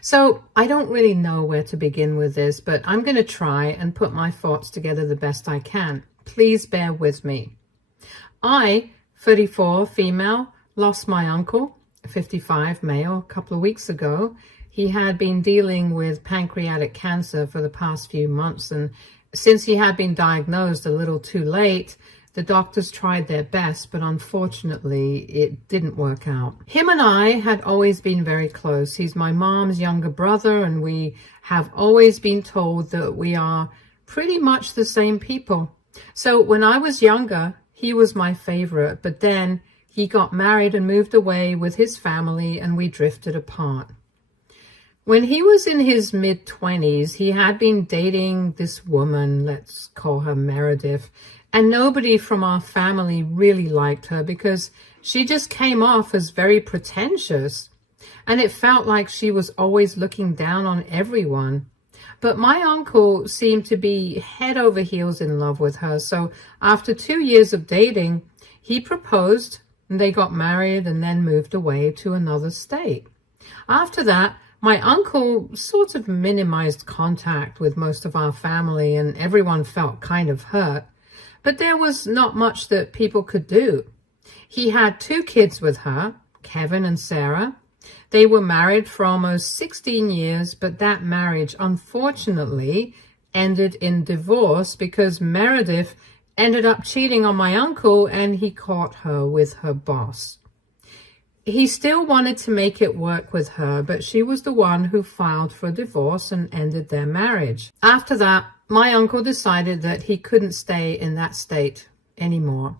So I don't really know where to begin with this, but I'm going to try and put my thoughts together the best I can. Please bear with me. I, 34, female, lost my uncle, 55, male, a couple of weeks ago. He had been dealing with pancreatic cancer for the past few months, and since he had been diagnosed a little too late, the doctors tried their best, but unfortunately it didn't work out. Him and I had always been very close. He's my mom's younger brother, and we have always been told that we are pretty much the same people. So when I was younger, he was my favorite, but then he got married and moved away with his family, and we drifted apart. When he was in his mid-20s, he had been dating this woman, let's call her Meredith, and nobody from our family really liked her because she just came off as very pretentious, and it felt like she was always looking down on everyone. But my uncle seemed to be head over heels in love with her, so after 2 years of dating, he proposed, and they got married and then moved away to another state. After that, my uncle sort of minimized contact with most of our family, and everyone felt kind of hurt. But there was not much that people could do. He had 2 kids with her, Kevin and Sarah. They were married for almost 16 years, but that marriage, unfortunately, ended in divorce because Meredith ended up cheating on my uncle, and he caught her with her boss. He still wanted to make it work with her, but she was the one who filed for divorce and ended their marriage. After that, my uncle decided that he couldn't stay in that state anymore,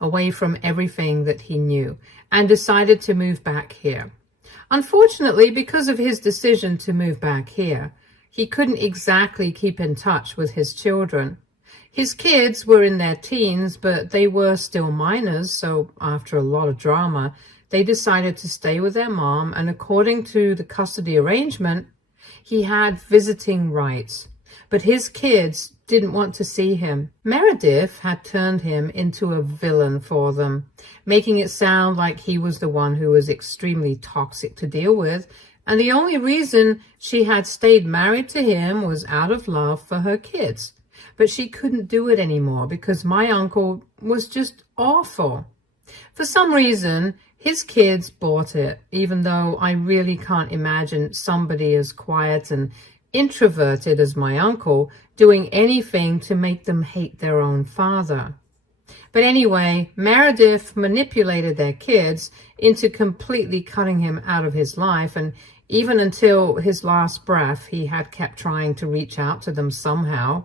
away from everything that he knew, and decided to move back here. Unfortunately, because of his decision to move back here, he couldn't exactly keep in touch with his children. His kids were in their teens, but they were still minors, so after a lot of drama, they decided to stay with their mom, and according to the custody arrangement, he had visiting rights. But his kids didn't want to see him. Meredith had turned him into a villain for them, making it sound like he was the one who was extremely toxic to deal with, and the only reason she had stayed married to him was out of love for her kids. But she couldn't do it anymore because my uncle was just awful. For some reason, his kids bought it, even though I really can't imagine somebody as quiet and introverted as my uncle doing anything to make them hate their own father. But anyway, Meredith manipulated their kids into completely cutting him out of his life, and even until his last breath, he had kept trying to reach out to them somehow.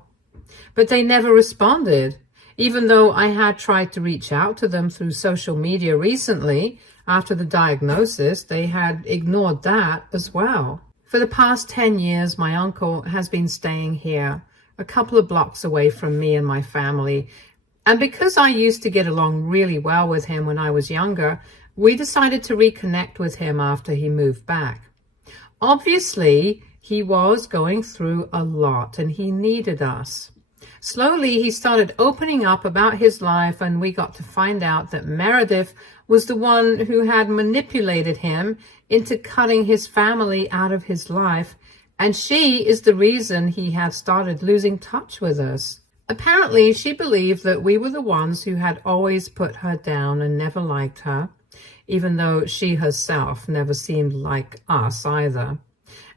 But they never responded. Even though I had tried to reach out to them through social media recently, after the diagnosis, they had ignored that as well. For the past 10 years, my uncle has been staying here, a couple of blocks away from me and my family. And because I used to get along really well with him when I was younger, we decided to reconnect with him after he moved back. Obviously, he was going through a lot and he needed us. Slowly, he started opening up about his life, and we got to find out that Meredith was the one who had manipulated him into cutting his family out of his life, and she is the reason he had started losing touch with us. Apparently, she believed that we were the ones who had always put her down and never liked her, even though she herself never seemed like us either.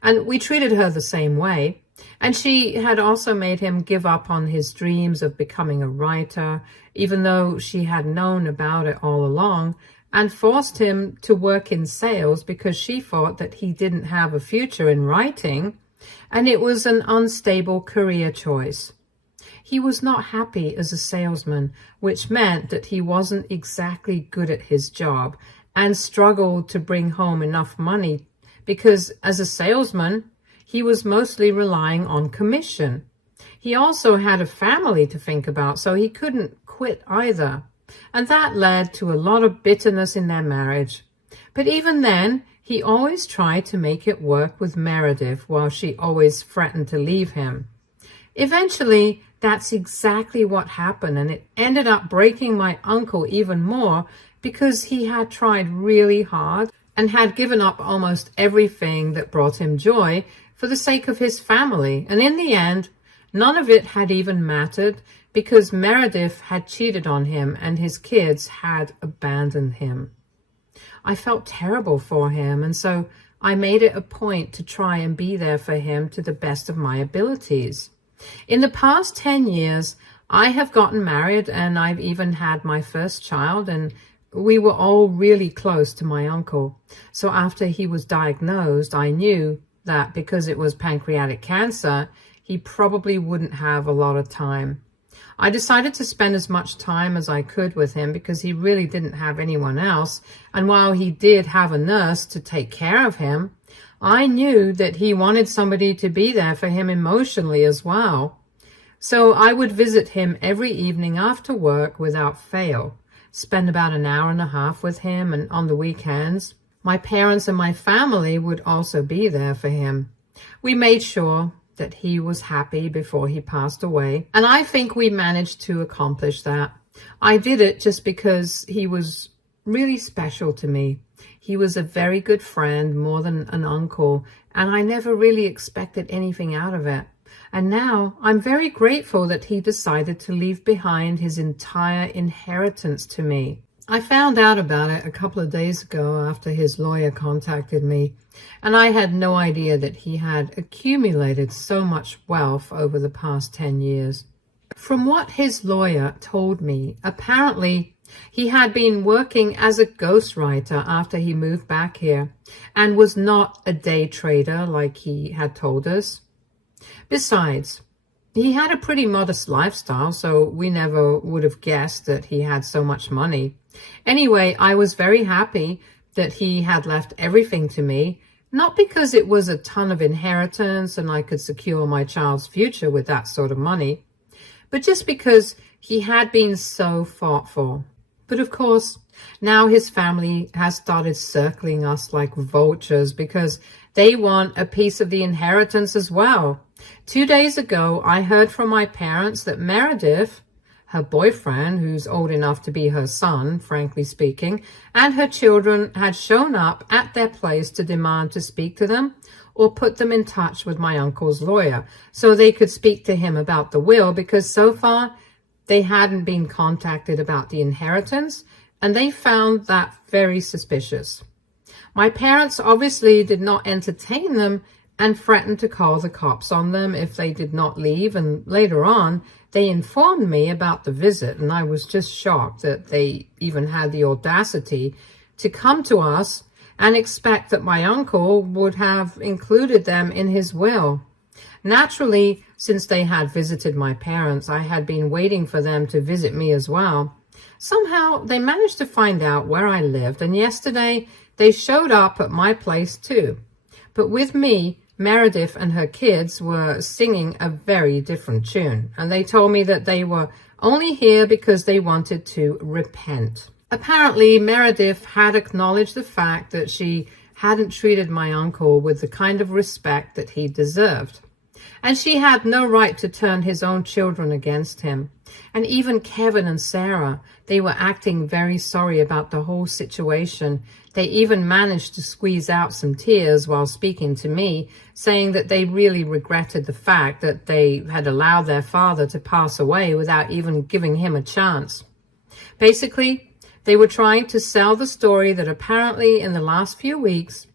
And we treated her the same way. And she had also made him give up on his dreams of becoming a writer, even though she had known about it all along, and forced him to work in sales because she thought that he didn't have a future in writing, and it was an unstable career choice. He was not happy as a salesman, which meant that he wasn't exactly good at his job and struggled to bring home enough money because as a salesman, he was mostly relying on commission. He also had a family to think about, so he couldn't quit either. And that led to a lot of bitterness in their marriage. But even then, he always tried to make it work with Meredith while she always threatened to leave him. Eventually, that's exactly what happened, and it ended up breaking my uncle even more because he had tried really hard and had given up almost everything that brought him joy for the sake of his family. And in the end, none of it had even mattered because Meredith had cheated on him and his kids had abandoned him. I felt terrible for him, and so I made it a point to try and be there for him to the best of my abilities. In the past 10 years, I have gotten married and I've even had my first child, and we were all really close to my uncle. So after he was diagnosed, I knew that because it was pancreatic cancer, he probably wouldn't have a lot of time. I decided to spend as much time as I could with him because he really didn't have anyone else. And while he did have a nurse to take care of him, I knew that he wanted somebody to be there for him emotionally as well. So I would visit him every evening after work without fail, spend about an hour and a half with him, and on the weekends, my parents and my family would also be there for him. We made sure that he was happy before he passed away, and I think we managed to accomplish that. I did it just because he was really special to me. He was a very good friend, more than an uncle, and I never really expected anything out of it. And now I'm very grateful that he decided to leave behind his entire inheritance to me. I found out about it a couple of days ago after his lawyer contacted me, and I had no idea that he had accumulated so much wealth over the past 10 years. From what his lawyer told me, apparently he had been working as a ghostwriter after he moved back here and was not a day trader like he had told us. Besides, he had a pretty modest lifestyle, so we never would have guessed that he had so much money. Anyway, I was very happy that he had left everything to me, not because it was a ton of inheritance and I could secure my child's future with that sort of money, but just because he had been so thoughtful. But of course, now his family has started circling us like vultures because they want a piece of the inheritance as well. 2 days ago, I heard from my parents that Meredith, her boyfriend, who's old enough to be her son, frankly speaking, and her children had shown up at their place to demand to speak to them or put them in touch with my uncle's lawyer so they could speak to him about the will, because so far they hadn't been contacted about the inheritance, and they found that very suspicious. My parents obviously did not entertain them and threatened to call the cops on them if they did not leave, and later on they informed me about the visit, and I was just shocked that they even had the audacity to come to us and expect that my uncle would have included them in his will. Naturally, since they had visited my parents, I had been waiting for them to visit me as well. Somehow they managed to find out where I lived, and yesterday they showed up at my place too. But with me, Meredith and her kids were singing a very different tune, and they told me that they were only here because they wanted to repent. Apparently, Meredith had acknowledged the fact that she hadn't treated my uncle with the kind of respect that he deserved, and she had no right to turn his own children against him. And even Kevin and Sarah, they were acting very sorry about the whole situation. They even managed to squeeze out some tears while speaking to me, saying that they really regretted the fact that they had allowed their father to pass away without even giving him a chance. Basically, they were trying to sell the story that apparently in the last few weeks,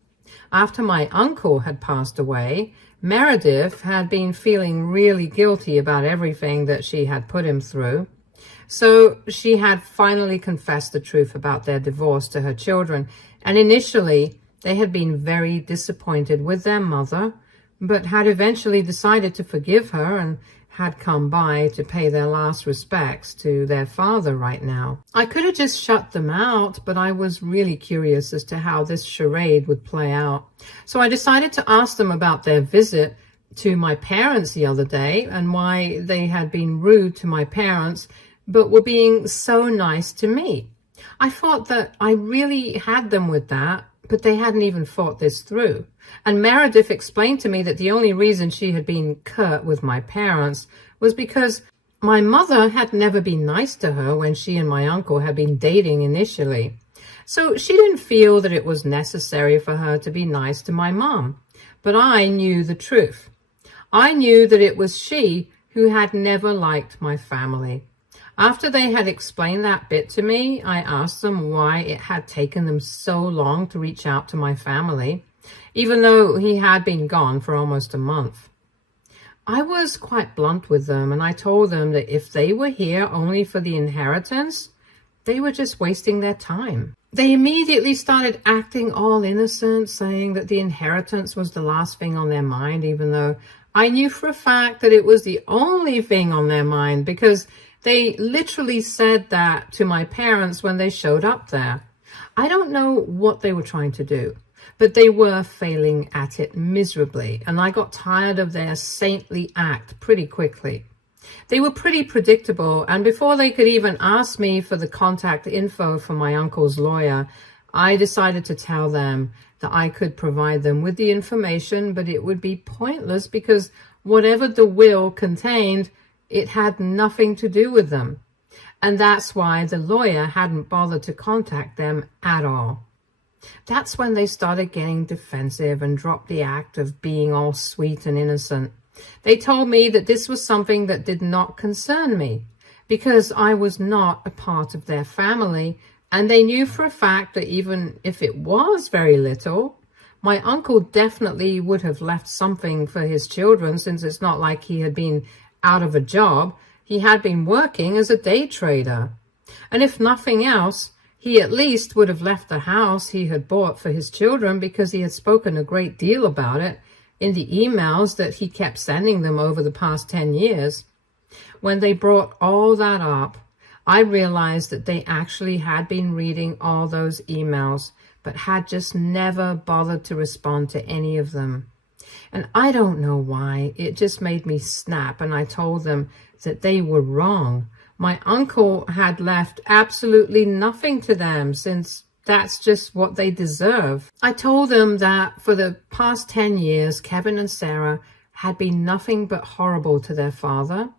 after my uncle had passed away, Meredith had been feeling really guilty about everything that she had put him through. So she had finally confessed the truth about their divorce to her children. And initially, they had been very disappointed with their mother, but had eventually decided to forgive her and had come by to pay their last respects to their father right now. I could have just shut them out, but I was really curious as to how this charade would play out. So I decided to ask them about their visit to my parents the other day and why they had been rude to my parents, but were being so nice to me. I thought that I really had them with that, but they hadn't even thought this through. And Meredith explained to me that the only reason she had been curt with my parents was because my mother had never been nice to her when she and my uncle had been dating initially. So she didn't feel that it was necessary for her to be nice to my mom. But I knew the truth. I knew that it was she who had never liked my family. After they had explained that bit to me, I asked them why it had taken them so long to reach out to my family, even though he had been gone for almost a month. I was quite blunt with them, and I told them that if they were here only for the inheritance, they were just wasting their time. They immediately started acting all innocent, saying that the inheritance was the last thing on their mind, even though I knew for a fact that it was the only thing on their mind, because they literally said that to my parents when they showed up there. I don't know what they were trying to do, but they were failing at it miserably, and I got tired of their saintly act pretty quickly. They were pretty predictable, and before they could even ask me for the contact info for my uncle's lawyer, I decided to tell them that I could provide them with the information, but it would be pointless because whatever the will contained, it had nothing to do with them. And that's why the lawyer hadn't bothered to contact them at all. That's when they started getting defensive and dropped the act of being all sweet and innocent. They told me that this was something that did not concern me because I was not a part of their family, and they knew for a fact that even if it was very little, my uncle definitely would have left something for his children, since it's not like he had been out of a job. He had been working as a day trader. And if nothing else, he at least would have left the house he had bought for his children, because he had spoken a great deal about it in the emails that he kept sending them over the past 10 years. When they brought all that up, I realized that they actually had been reading all those emails, but had just never bothered to respond to any of them. And I don't know why. It just made me snap, and I told them that they were wrong. My uncle had left absolutely nothing to them, since that's just what they deserve. I told them that for the past 10 years, Kevin and Sarah had been nothing but horrible to their father.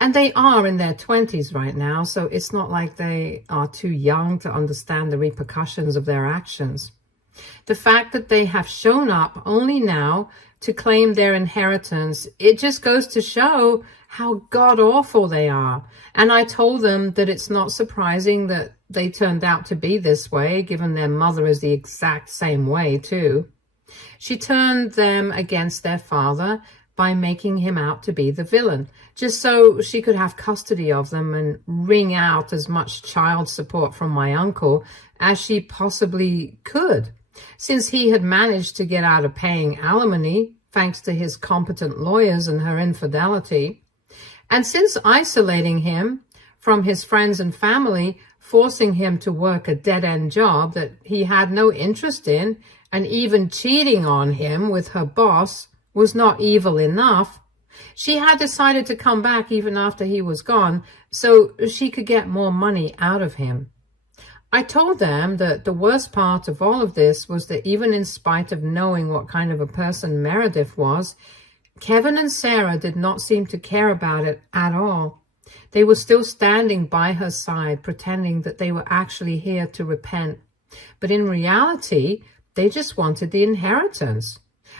And they are in their 20s right now, so it's not like they are too young to understand the repercussions of their actions. The fact that they have shown up only now to claim their inheritance, it just goes to show how god-awful they are. And I told them that it's not surprising that they turned out to be this way, given their mother is the exact same way too. She turned them against their father by making him out to be the villain, just so she could have custody of them and wring out as much child support from my uncle as she possibly could, since he had managed to get out of paying alimony thanks to his competent lawyers and her infidelity. And since isolating him from his friends and family, forcing him to work a dead-end job that he had no interest in, and even cheating on him with her boss was not evil enough, she had decided to come back even after he was gone so she could get more money out of him. I told them that the worst part of all of this was that even in spite of knowing what kind of a person Meredith was, Kevin and Sarah did not seem to care about it at all. They were still standing by her side, pretending that they were actually here to repent. But in reality, they just wanted the inheritance.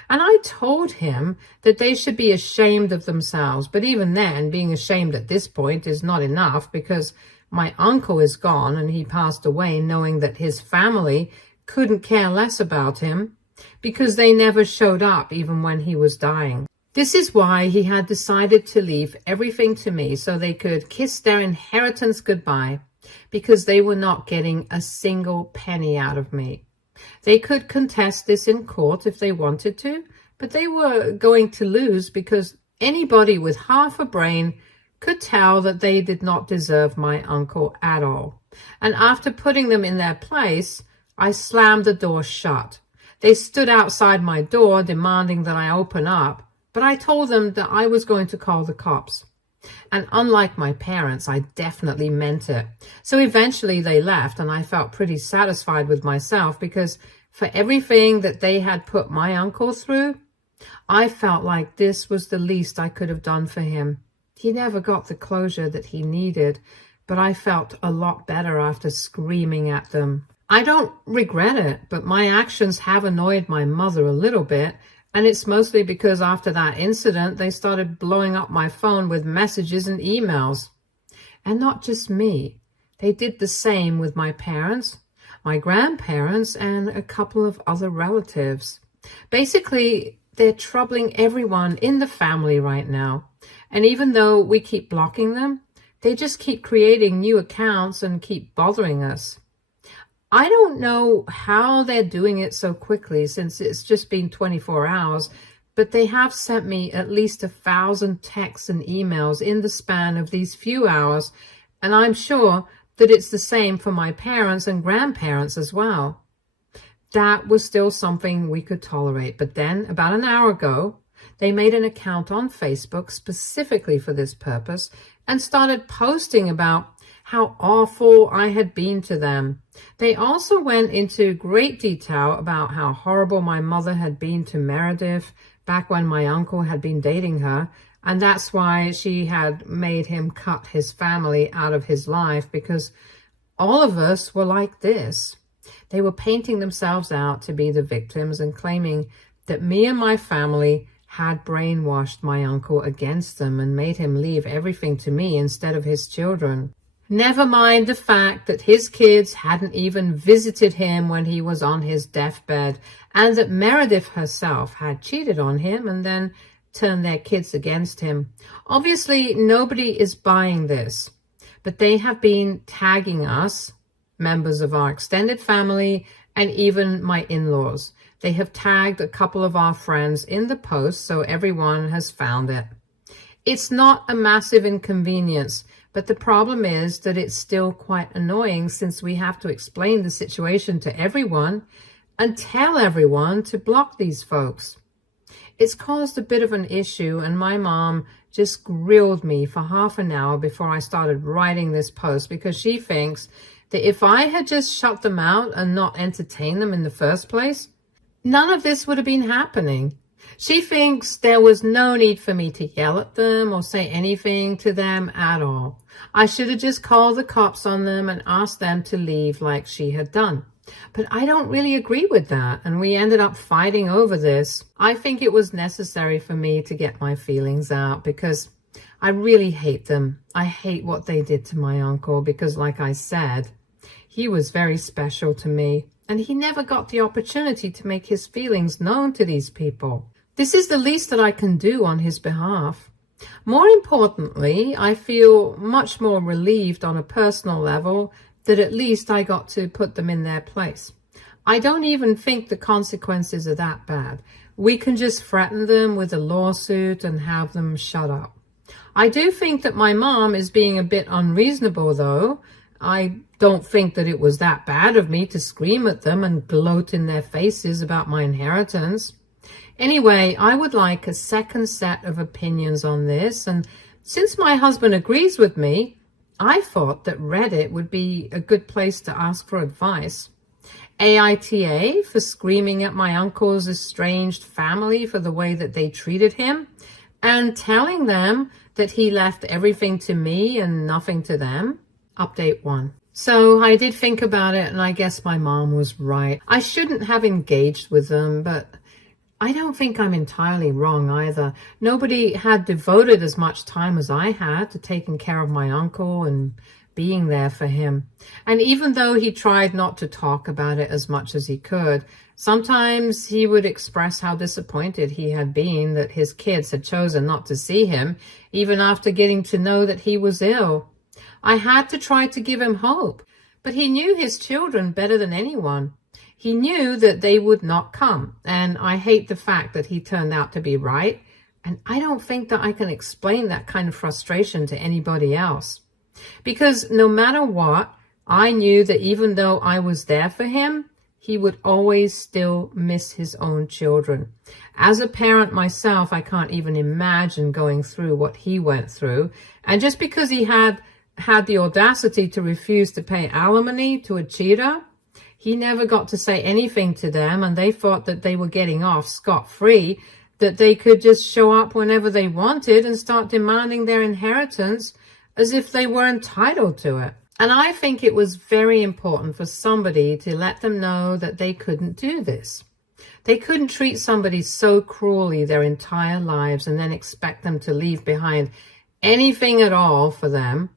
And I told him that they should be ashamed of themselves. But even then, being ashamed at this point is not enough, because my uncle is gone and he passed away knowing that his family couldn't care less about him because they never showed up even when he was dying. This is why he had decided to leave everything to me so they could kiss their inheritance goodbye, because they were not getting a single penny out of me. They could contest this in court if they wanted to, but they were going to lose, because anybody with half a brain could tell that they did not deserve my uncle at all. And after putting them in their place, I slammed the door shut. They stood outside my door demanding that I open up, but I told them that I was going to call the cops. And unlike my parents, I definitely meant it. So eventually they left, and I felt pretty satisfied with myself, because for everything that they had put my uncle through, I felt like this was the least I could have done for him. He never got the closure that he needed, but I felt a lot better after screaming at them. I don't regret it, but my actions have annoyed my mother a little bit, and it's mostly because after that incident, they started blowing up my phone with messages and emails. And not just me. They did the same with my parents, my grandparents, and a couple of other relatives. Basically, they're troubling everyone in the family right now. And even though we keep blocking them, they just keep creating new accounts and keep bothering us. I don't know how they're doing it so quickly since it's just been 24 hours, but they have sent me at least 1,000 texts and emails in the span of these few hours, and I'm sure that it's the same for my parents and grandparents as well. That was still something we could tolerate, but then about an hour ago, they made an account on Facebook specifically for this purpose and started posting about how awful I had been to them. They also went into great detail about how horrible my mother had been to Meredith back when my uncle had been dating her, and that's why she had made him cut his family out of his life, because all of us were like this. They were painting themselves out to be the victims and claiming that me and my family had brainwashed my uncle against them and made him leave everything to me instead of his children. Never mind the fact that his kids hadn't even visited him when he was on his deathbed, and that Meredith herself had cheated on him and then turned their kids against him. Obviously, nobody is buying this, but they have been tagging us, members of our extended family, and even my in-laws. They have tagged a couple of our friends in the post, so everyone has found it. It's not a massive inconvenience, but the problem is that it's still quite annoying since we have to explain the situation to everyone and tell everyone to block these folks. It's caused a bit of an issue, and my mom just grilled me for half an hour before I started writing this post because she thinks that if I had just shut them out and not entertained them in the first place, none of this would have been happening. She thinks there was no need for me to yell at them or say anything to them at all. I should have just called the cops on them and asked them to leave like she had done. But I don't really agree with that, and we ended up fighting over this. I think it was necessary for me to get my feelings out because I really hate them. I hate what they did to my uncle because, like I said, he was very special to me, and he never got the opportunity to make his feelings known to these people. This is the least that I can do on his behalf. More importantly, I feel much more relieved on a personal level that at least I got to put them in their place. I don't even think the consequences are that bad. We can just threaten them with a lawsuit and have them shut up. I do think that my mom is being a bit unreasonable, though. I don't think that it was that bad of me to scream at them and gloat in their faces about my inheritance. Anyway, I would like a second set of opinions on this, and since my husband agrees with me, I thought that Reddit would be a good place to ask for advice. AITA for screaming at my uncle's estranged family for the way that they treated him, and telling them that he left everything to me and nothing to them. Update 1. So I did think about it, and I guess my mom was right. I shouldn't have engaged with them, but I don't think I'm entirely wrong either. Nobody had devoted as much time as I had to taking care of my uncle and being there for him. And even though he tried not to talk about it as much as he could, sometimes he would express how disappointed he had been that his kids had chosen not to see him, even after getting to know that he was ill. I had to try to give him hope, but he knew his children better than anyone. He knew that they would not come, and I hate the fact that he turned out to be right, and I don't think that I can explain that kind of frustration to anybody else. Because no matter what, I knew that even though I was there for him, he would always still miss his own children. As a parent myself, I can't even imagine going through what he went through, and just because he had the audacity to refuse to pay alimony to a cheater, he never got to say anything to them, and they thought that they were getting off scot-free, that they could just show up whenever they wanted and start demanding their inheritance as if they were entitled to it. And I think it was very important for somebody to let them know that they couldn't do this. They couldn't treat somebody so cruelly their entire lives and then expect them to leave behind anything at all for them.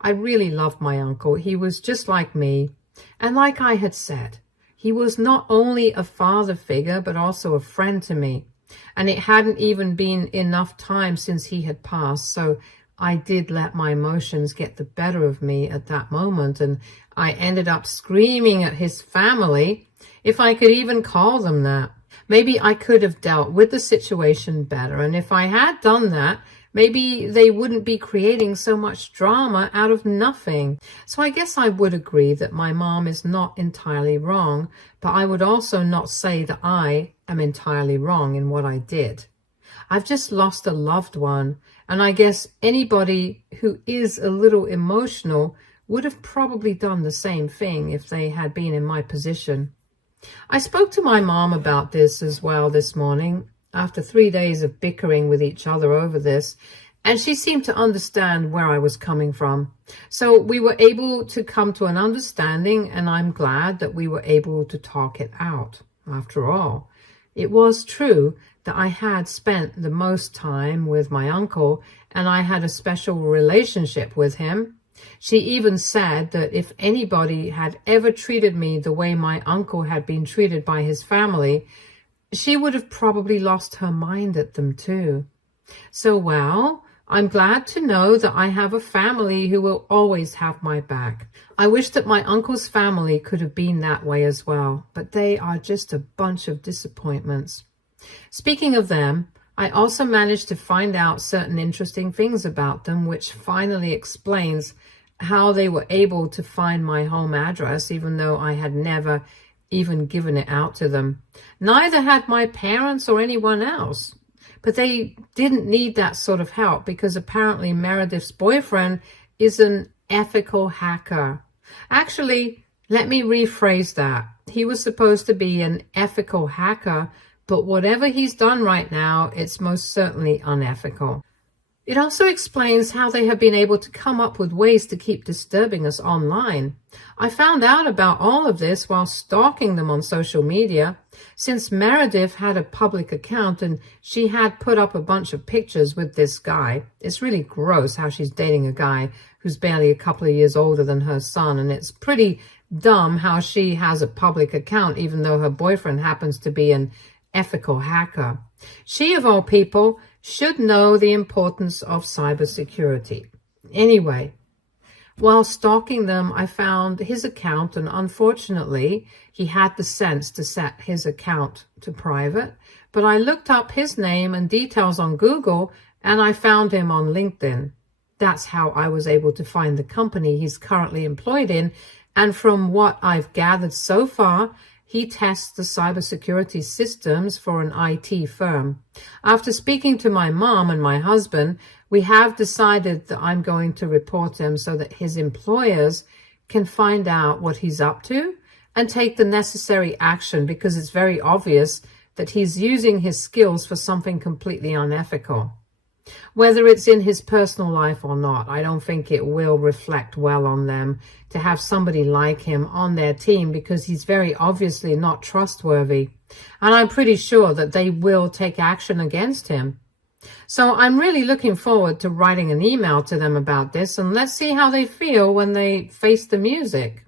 I really loved my uncle. He was just like me. And like I had said, he was not only a father figure, but also a friend to me. And it hadn't even been enough time since he had passed. So I did let my emotions get the better of me at that moment. And I ended up screaming at his family, if I could even call them that. Maybe I could have dealt with the situation better. And if I had done that, maybe they wouldn't be creating so much drama out of nothing. So I guess I would agree that my mom is not entirely wrong, but I would also not say that I am entirely wrong in what I did. I've just lost a loved one, and I guess anybody who is a little emotional would have probably done the same thing if they had been in my position. I spoke to my mom about this as well this morning, after 3 days of bickering with each other over this, and she seemed to understand where I was coming from. So we were able to come to an understanding, and I'm glad that we were able to talk it out. After all, it was true that I had spent the most time with my uncle, and I had a special relationship with him. She even said that if anybody had ever treated me the way my uncle had been treated by his family, she would have probably lost her mind at them too. So, well, I'm glad to know that I have a family who will always have my back. I wish that my uncle's family could have been that way as well, but they are just a bunch of disappointments. Speaking of them, I also managed to find out certain interesting things about them, which finally explains how they were able to find my home address, even though I had never even given it out to them. Neither had my parents or anyone else. But they didn't need that sort of help because apparently Meredith's boyfriend is an ethical hacker. Actually, let me rephrase that. He was supposed to be an ethical hacker, but whatever he's done right now, it's most certainly unethical. It also explains how they have been able to come up with ways to keep disturbing us online. I found out about all of this while stalking them on social media, since Meredith had a public account and she had put up a bunch of pictures with this guy. It's really gross how she's dating a guy who's barely a couple of years older than her son, and it's pretty dumb how she has a public account even though her boyfriend happens to be an ethical hacker. She, of all people, should know the importance of cybersecurity. Anyway, while stalking them, I found his account, and unfortunately, he had the sense to set his account to private. But I looked up his name and details on Google, and I found him on LinkedIn. That's how I was able to find the company he's currently employed in, and from what I've gathered so far, he tests the cybersecurity systems for an IT firm. After speaking to my mom and my husband, we have decided that I'm going to report him so that his employers can find out what he's up to and take the necessary action, because it's very obvious that he's using his skills for something completely unethical. Whether it's in his personal life or not, I don't think it will reflect well on them to have somebody like him on their team, because he's very obviously not trustworthy. And I'm pretty sure that they will take action against him. So I'm really looking forward to writing an email to them about this, and let's see how they feel when they face the music.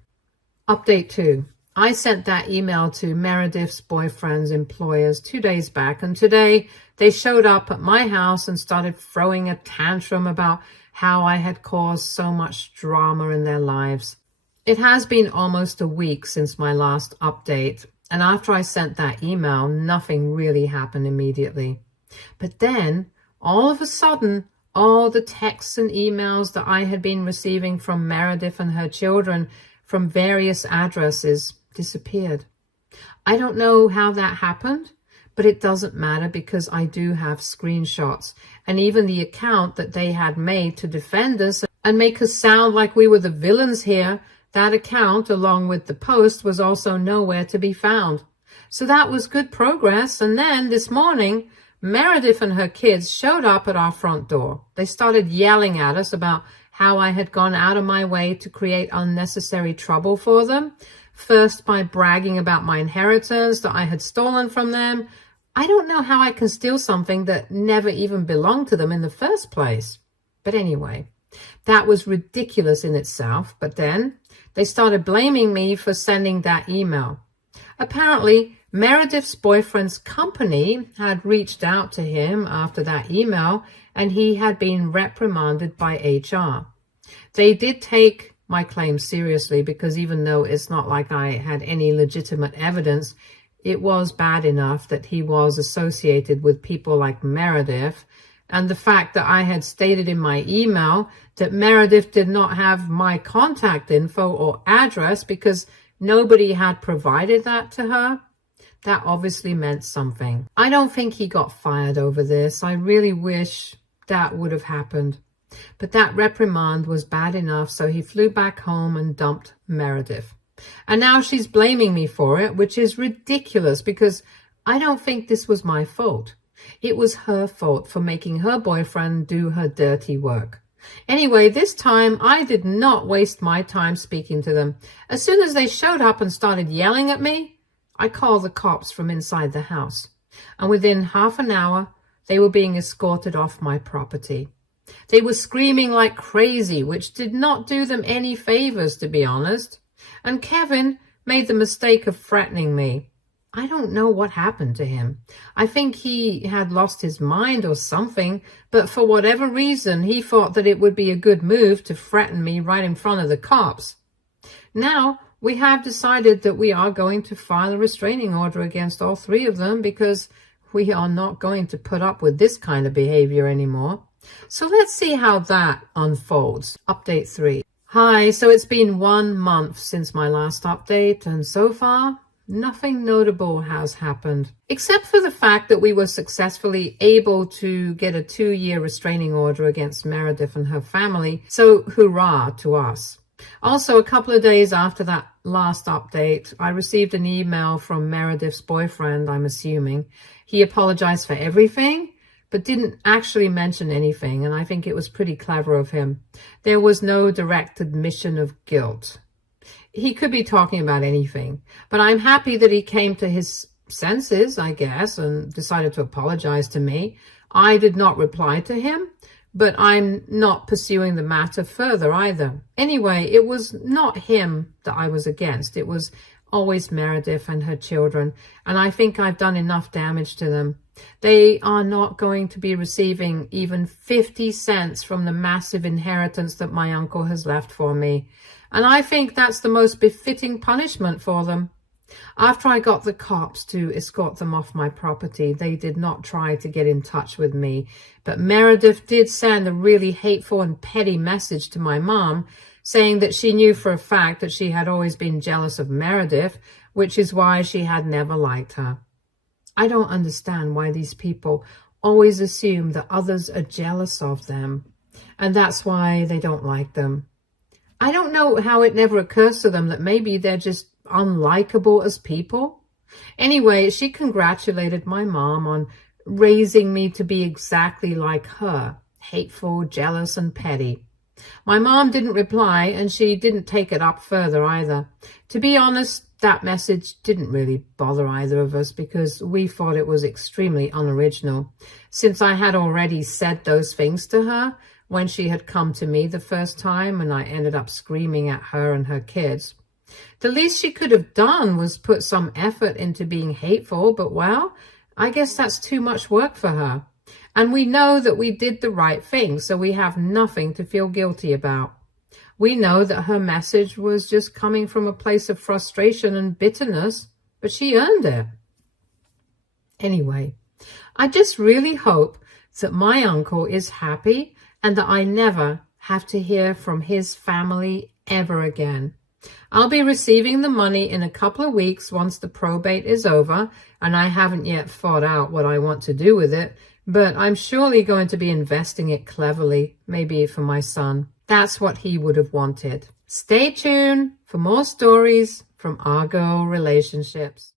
Update 2. I sent that email to Meredith's boyfriend's employers 2 days back, and today they showed up at my house and started throwing a tantrum about how I had caused so much drama in their lives. It has been almost a week since my last update, and after I sent that email, nothing really happened immediately. But then, all of a sudden, all the texts and emails that I had been receiving from Meredith and her children from various addresses disappeared. I don't know how that happened, but it doesn't matter because I do have screenshots, and even the account that they had made to defend us and make us sound like we were the villains here, that account, along with the post, was also nowhere to be found. So that was good progress. And then this morning, Meredith and her kids showed up at our front door. They started yelling at us about how I had gone out of my way to create unnecessary trouble for them. First, by bragging about my inheritance that I had stolen from them. I don't know how I can steal something that never even belonged to them in the first place. But anyway, that was ridiculous in itself. But then they started blaming me for sending that email. Apparently, Meredith's boyfriend's company had reached out to him after that email, and he had been reprimanded by HR. They did take my claim seriously, because even though it's not like I had any legitimate evidence, it was bad enough that he was associated with people like Meredith. And the fact that I had stated in my email that Meredith did not have my contact info or address because nobody had provided that to her, that obviously meant something. I don't think he got fired over this. I really wish that would have happened. But that reprimand was bad enough, so he flew back home and dumped Meredith. And now she's blaming me for it, which is ridiculous because I don't think this was my fault. It was her fault for making her boyfriend do her dirty work. Anyway, this time I did not waste my time speaking to them. As soon as they showed up and started yelling at me, I called the cops from inside the house. And within half an hour, they were being escorted off my property. They were screaming like crazy, which did not do them any favors, to be honest. And Kevin made the mistake of threatening me. I don't know what happened to him. I think he had lost his mind or something, but for whatever reason, he thought that it would be a good move to threaten me right in front of the cops. Now, we have decided that we are going to file a restraining order against all three of them because we are not going to put up with this kind of behavior anymore. So let's see how that unfolds. Update 3. Hi, so it's been 1 month since my last update, and so far, nothing notable has happened, except for the fact that we were successfully able to get a 2-year restraining order against Meredith and her family, so hurrah to us. Also, a couple of days after that last update, I received an email from Meredith's boyfriend, I'm assuming. He apologized for everything, but didn't actually mention anything, and I think it was pretty clever of him. There was no direct admission of guilt. He could be talking about anything, but I'm happy that he came to his senses, I guess, and decided to apologize to me. I did not reply to him, but I'm not pursuing the matter further either. Anyway, it was not him that I was against. It was always Meredith and her children, and I think I've done enough damage to them. They are not going to be receiving even 50 cents from the massive inheritance that my uncle has left for me. And I think that's the most befitting punishment for them. After I got the cops to escort them off my property, they did not try to get in touch with me. But Meredith did send a really hateful and petty message to my mom, saying that she knew for a fact that she had always been jealous of Meredith, which is why she had never liked her. I don't understand why these people always assume that others are jealous of them, and that's why they don't like them. I don't know how it never occurs to them that maybe they're just unlikable as people. Anyway, she congratulated my mom on raising me to be exactly like her, hateful, jealous, and petty. My mom didn't reply, and she didn't take it up further either. To be honest, that message didn't really bother either of us because we thought it was extremely unoriginal, since I had already said those things to her when she had come to me the first time and I ended up screaming at her and her kids. The least she could have done was put some effort into being hateful, but well, I guess that's too much work for her. And we know that we did the right thing, so we have nothing to feel guilty about. We know that her message was just coming from a place of frustration and bitterness, but she earned it. Anyway, I just really hope that my uncle is happy and that I never have to hear from his family ever again. I'll be receiving the money in a couple of weeks once the probate is over, and I haven't yet thought out what I want to do with it, but I'm surely going to be investing it cleverly, maybe for my son. That's what he would have wanted. Stay tuned for more stories from Our Girl Relationships.